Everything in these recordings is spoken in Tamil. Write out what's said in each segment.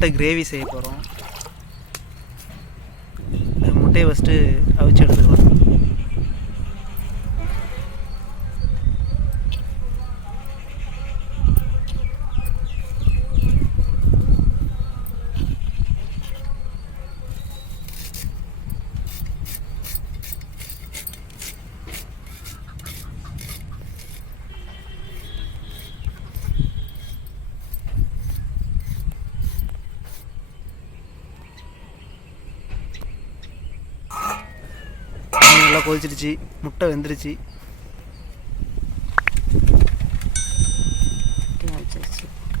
முட்டை கிரேவி செய்ய போகிறோம். முட்டையை ஃபஸ்ட்டு அவிச்சு எடுத்துக்கலாம். நல்லா கொதிச்சிடுச்சு, முட்டை வெந்துருச்சு.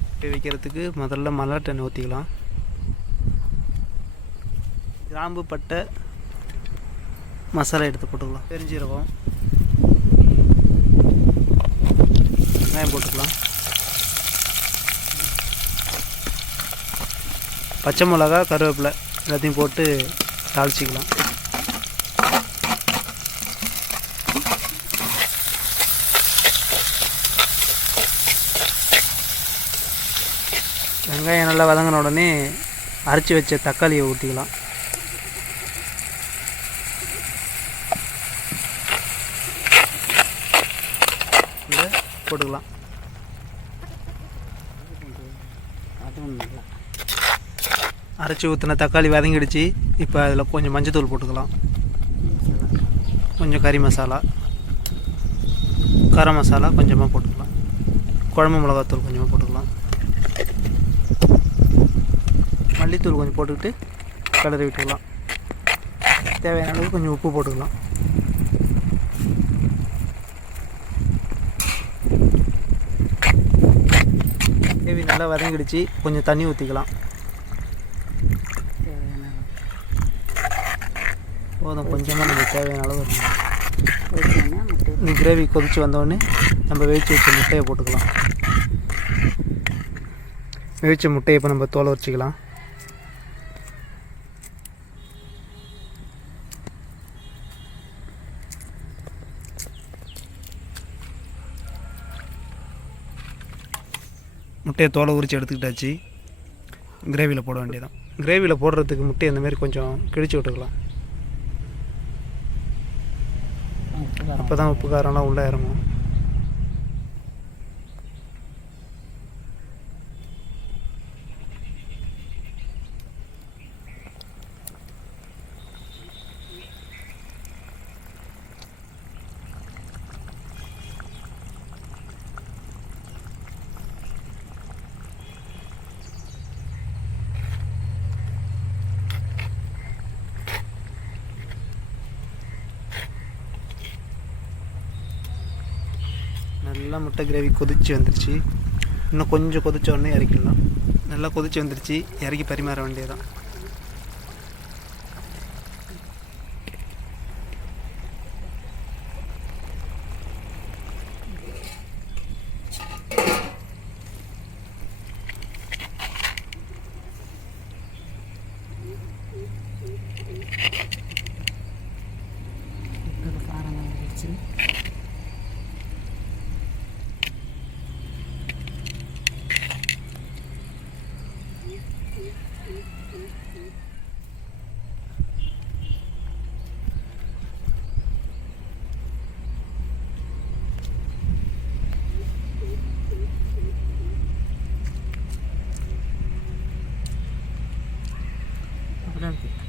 முட்டை வைக்கிறதுக்கு முதல்ல மல்லாட்டை எண்ணெய் ஊற்றிக்கலாம். கிராம்பு பட்டை மசாலா எடுத்து போட்டுக்கலாம். பெருஞ்சீரகம், வெங்காயம் போட்டுக்கலாம். பச்சை மிளகா, கருவேப்பிலை எல்லாத்தையும் போட்டு தாளிச்சிக்கலாம். வெங்காயம் நல்லா வதங்கின உடனே அரைச்சி வச்ச தக்காளியை ஊற்றிக்கலாம். போட்டுக்கலாம். அரைச்சி ஊற்றின தக்காளி வதங்கிடுச்சு. இப்போ அதில் கொஞ்சம் மஞ்சத்தூள் போட்டுக்கலாம், கொஞ்சம் கறி மசாலா, கரம் மசாலா கொஞ்சமாக போட்டுக்கலாம், குழம்பு மிளகாத்தூள் கொஞ்சமாக போட்டுக்கலாம், மல்லித்தூள் கொஞ்சம் போட்டுக்கிட்டு கலரி விட்டுக்கலாம். தேவையான அளவு கொஞ்சம் உப்பு போட்டுக்கலாம். கிரேவி நல்லா வதங்கிடுச்சு. கொஞ்சம் தண்ணி ஊற்றிக்கலாம். போதும், கொஞ்சமாக நம்ம தேவையான அளவு இந்த கிரேவி கொதித்து வந்தோடனே நம்ம வேவிச்சு வச்ச முட்டையை போட்டுக்கலாம். வேவிச்ச முட்டையை இப்போ நம்ம தோலை வச்சுக்கலாம். முட்டையை தோலை உரித்து எடுத்துக்கிட்டாச்சு. கிரேவியில் போட வேண்டியதான். கிரேவியில் போடுறதுக்கு முட்டையை இந்தமாரி கொஞ்சம் கிழிச்சு விட்டுக்கலாம். அப்போ தான் உப்பு காரம்லாம் உள்ளே இறங்கும். நல்லா முட்டை கிரேவி கொதிச்சு வந்துருச்சு. இன்னும் கொஞ்சம் கொதிச்ச உடனே இறக்கிடலாம். நல்லா கொதிச்சு வந்துருச்சு, இறக்கி பரிமாற வேண்டியதான். Gracias.